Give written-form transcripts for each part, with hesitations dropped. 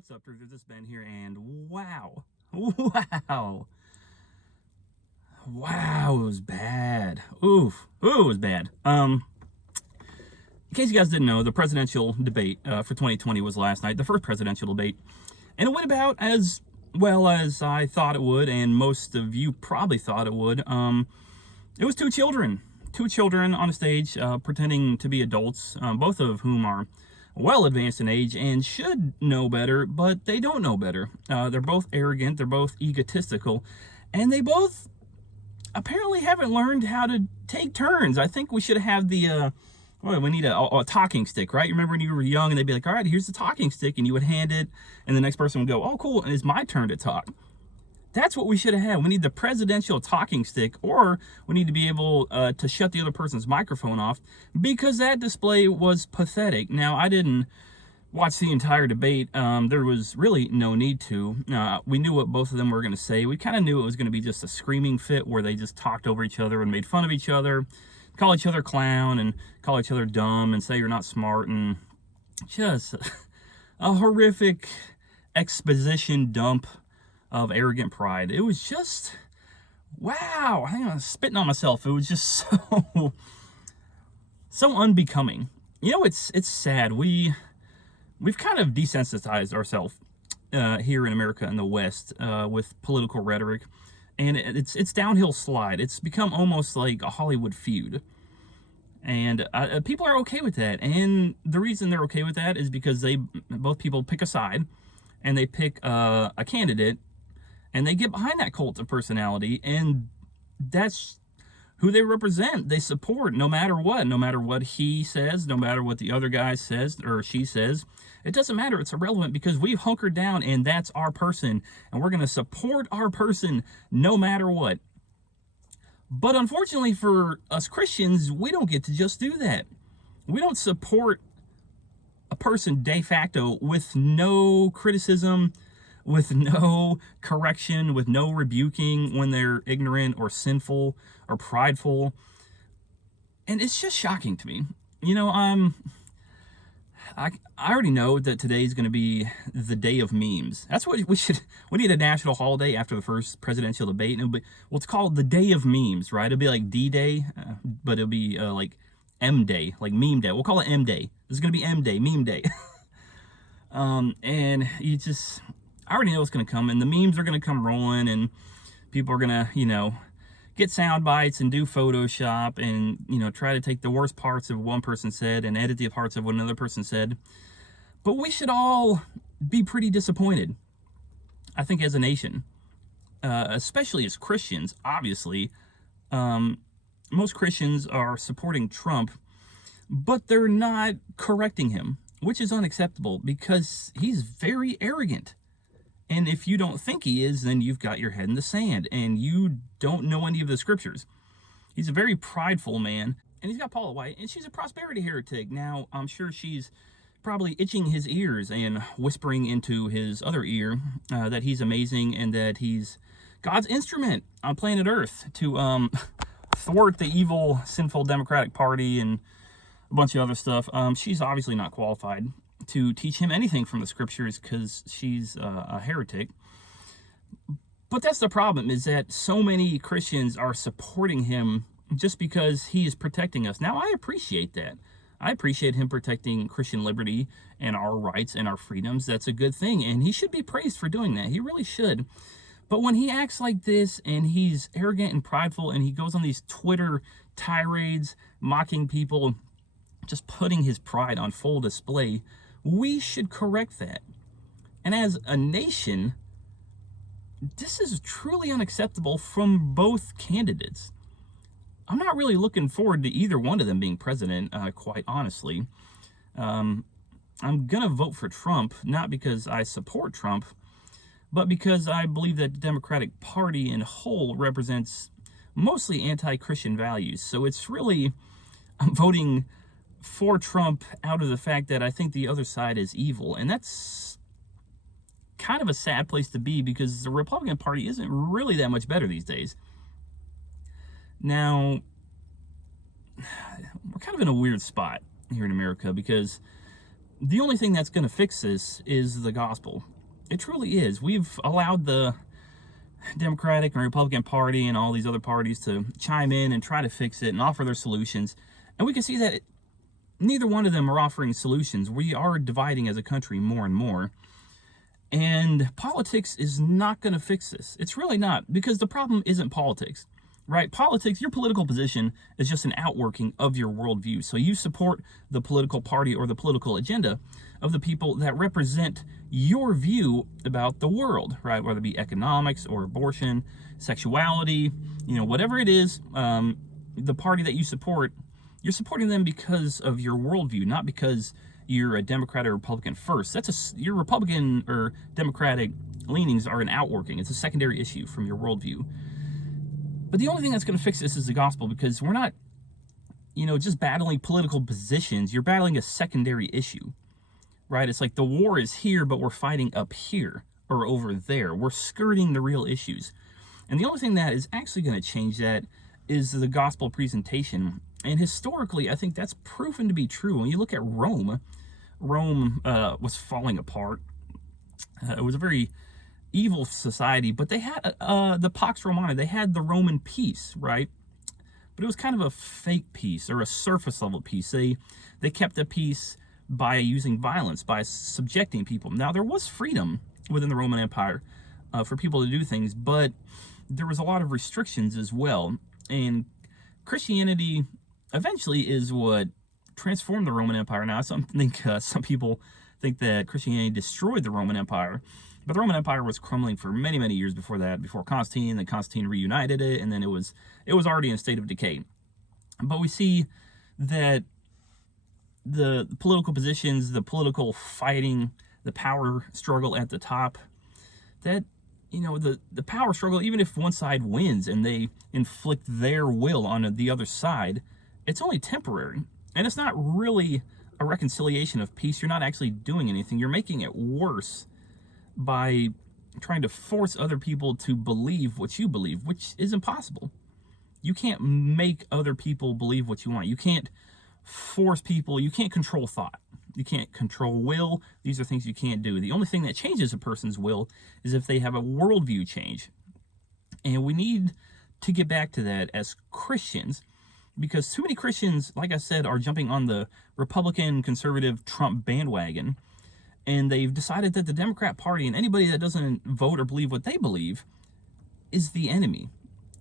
What's up, Drew? This is Ben here, and wow, wow, it was bad. Oof, ooh, it was bad. In case you guys didn't know, the presidential debate for 2020 was last night, the first presidential debate, and it went about as well as I thought it would, and most of you probably thought it would. It was two children on a stage pretending to be adults, both of whom are well advanced in age and should know better, but they don't know better. They're both arrogant, they're both egotistical, and they both apparently haven't learned how to take turns. I think we should have we need a talking stick, right? You remember when you were young and they'd be like, all right, here's the talking stick, and you would hand it, and the next person would go, oh, cool, and it's my turn to talk. That's what we should have had. We need the presidential talking stick, or we need to be able to shut the other person's microphone off, because that display was pathetic. Now, I didn't watch the entire debate. There was really no need to. We knew what both of them were going to say. We kind of knew it was going to be just a screaming fit where they just talked over each other and made fun of each other, call each other clown and call each other dumb and say you're not smart, and just a horrific exposition dump of arrogant pride. It was just, wow, I'm spitting on myself. It was just so unbecoming. You know, it's sad. We've kind of desensitized ourselves here in America in the West with political rhetoric, and it's downhill slide. It's become almost like a Hollywood feud, and people are okay with that. And the reason they're okay with that is because both people pick a side, and they pick a candidate, and they get behind that cult of personality, and that's who they represent. They support no matter what he says, no matter what the other guy says or she says. It doesn't matter. It's irrelevant, because we've hunkered down and that's our person, and we're going to support our person no matter what. But unfortunately for us Christians, we don't get to just do that. We don't support a person de facto with no criticism, with no correction, with no rebuking when they're ignorant or sinful or prideful. And it's just shocking to me. You know, I already know that today's going to be the day of memes. That's what we need, a national holiday after the first presidential debate. And it's called the day of memes, right? It'll be like D-Day, but it'll be like M-Day, like meme day. We'll call it M-Day. This is going to be M-Day, meme day. And I already know what's going to come, and the memes are going to come rolling, and people are going to, get sound bites and do Photoshop and, try to take the worst parts of what one person said and edit the parts of what another person said. But we should all be pretty disappointed, I think, as a nation, especially as Christians. Obviously, most Christians are supporting Trump, but they're not correcting him, which is unacceptable, because he's very arrogant. And if you don't think he is, then you've got your head in the sand and you don't know any of the scriptures. He's a very prideful man, and he's got Paula White, and she's a prosperity heretic. Now, I'm sure she's probably itching his ears and whispering into his other ear that he's amazing and that he's God's instrument on planet Earth to thwart the evil, sinful Democratic Party and a bunch of other stuff. She's obviously not qualified to teach him anything from the scriptures, because she's a heretic. But that's the problem, is that so many Christians are supporting him just because he is protecting us. Now, I appreciate that. I appreciate him protecting Christian liberty and our rights and our freedoms. That's a good thing, and he should be praised for doing that. He really should. But when he acts like this, and he's arrogant and prideful, and he goes on these Twitter tirades mocking people, just putting his pride on full display, we should correct that. And as a nation, this is truly unacceptable from both candidates. I'm not really looking forward to either one of them being president, quite honestly. I'm going to vote for Trump, not because I support Trump, but because I believe that the Democratic Party in whole represents mostly anti-Christian values. So I'm voting for Trump out of the fact that I think the other side is evil. And that's kind of a sad place to be, because the Republican Party isn't really that much better these days. Now, we're kind of in a weird spot here in America, because the only thing that's going to fix this is the gospel. It truly is. We've allowed the Democratic and Republican Party and all these other parties to chime in and try to fix it and offer their solutions. And we can see that neither one of them are offering solutions. We are dividing as a country more and more. And politics is not going to fix this. It's really not, because the problem isn't politics, right? Politics, your political position is just an outworking of your worldview. So you support the political party or the political agenda of the people that represent your view about the world, right? Whether it be economics or abortion, sexuality, whatever it is, the party that you support, you're supporting them because of your worldview, not because you're a Democrat or Republican first. Your Republican or Democratic leanings are an outworking. It's a secondary issue from your worldview. But the only thing that's going to fix this is the gospel, because we're not, just battling political positions. You're battling a secondary issue, right? It's like the war is here, but we're fighting up here or over there. We're skirting the real issues. And the only thing that is actually going to change that is the gospel presentation. And historically, I think that's proven to be true. When you look at Rome was falling apart. It was a very evil society, but they had the Pax Romana. They had the Roman peace, right? But it was kind of a fake peace or a surface level peace. They kept the peace by using violence, by subjecting people. Now, there was freedom within the Roman Empire for people to do things, but there was a lot of restrictions as well. And Christianity eventually is what transformed the Roman Empire. Now, some people think that Christianity destroyed the Roman Empire, but the Roman Empire was crumbling for many, many years before that, before Constantine. Then Constantine reunited it, and then it was already in a state of decay. But we see that the political positions, the political fighting, the power struggle at the top, that the power struggle, even if one side wins and they inflict their will on the other side, it's only temporary. And it's not really a reconciliation of peace. You're not actually doing anything. You're making it worse by trying to force other people to believe what you believe, which is impossible. You can't make other people believe what you want. You can't force people. You can't control thought. You can't control will. These are things you can't do. The only thing that changes a person's will is if they have a worldview change. And we need to get back to that as Christians, because too many Christians, like I said, are jumping on the Republican, conservative, Trump bandwagon, and they've decided that the Democrat Party and anybody that doesn't vote or believe what they believe is the enemy.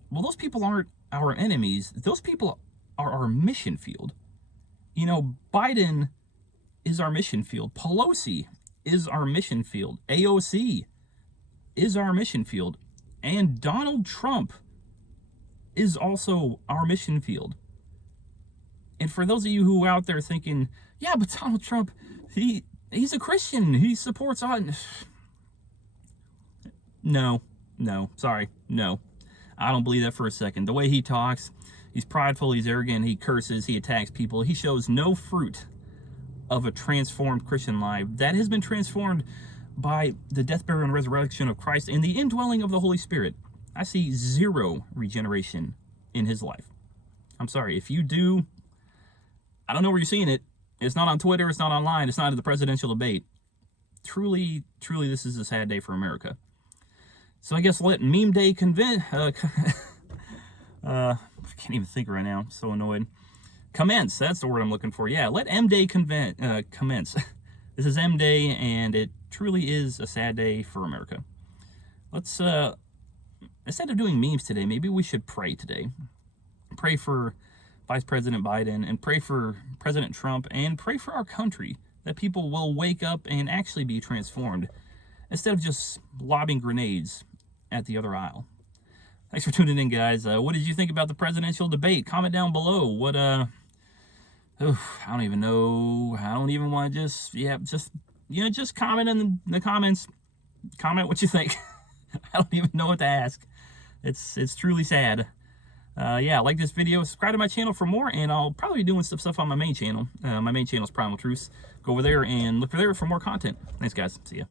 Well, those people aren't our enemies. Those people are our mission field. Biden is our mission field. Pelosi is our mission field. AOC is our mission field. And Donald Trump is also our mission field. And for those of you who are out there thinking, yeah, but Donald Trump, he's a Christian. He supports on. No. I don't believe that for a second. The way he talks, he's prideful, he's arrogant, he curses, he attacks people. He shows no fruit of a transformed Christian life that has been transformed by the death, burial, and resurrection of Christ and the indwelling of the Holy Spirit. I see zero regeneration in his life. I'm sorry. If you do, I don't know where you're seeing it. It's not on Twitter. It's not online. It's not at the presidential debate. Truly, this is a sad day for America. So I guess let meme day I can't even think right now. I'm so annoyed. Commence. That's the word I'm looking for. Yeah, let M Day commence. This is M Day, and it truly is a sad day for America. Let's, instead of doing memes today, maybe we should pray today. Pray for Vice President Biden, and pray for President Trump, and pray for our country, that people will wake up and actually be transformed, instead of just lobbing grenades at the other aisle. Thanks for tuning in, guys. What did you think about the presidential debate? Comment down below. What, I don't even know. I don't even want to just comment in the comments. Comment what you think. I don't even know what to ask. It's truly sad. Like this video, subscribe to my channel for more, and I'll probably be doing some stuff on my main channel. My main channel is Primal. Go over there and look for more content. Thanks, guys. See ya.